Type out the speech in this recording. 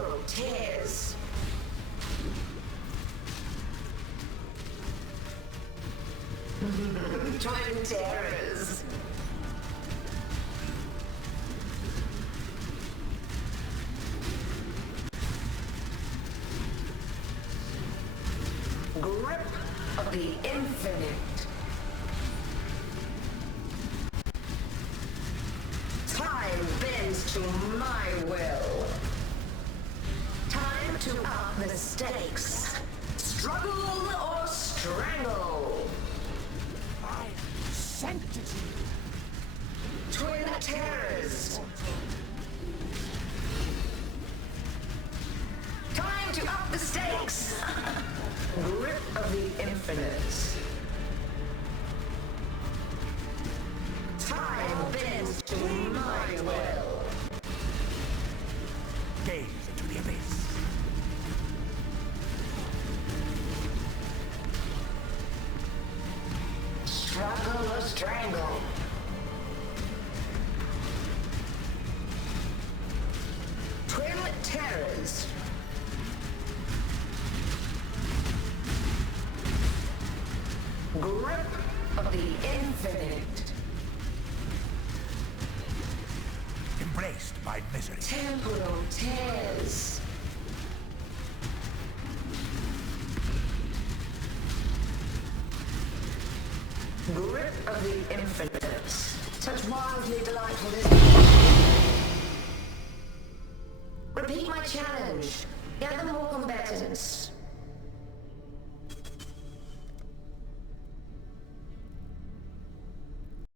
Temporal tears. Twin terrors. Grip of the infinite. Time bends to my will. Time to up the stakes. Struggle or strangle. Sanctity! Twin terrors. Time to up the stakes. Grip of the infinite. Time bends to my will. Gaze into the abyss. Struggle or strangle. Twin terrors. Grip of the infinite. Embraced by misery. Temporal tears. Grip of the infinite. Such wildly delightful Repeat my challenge. Gather more combatants.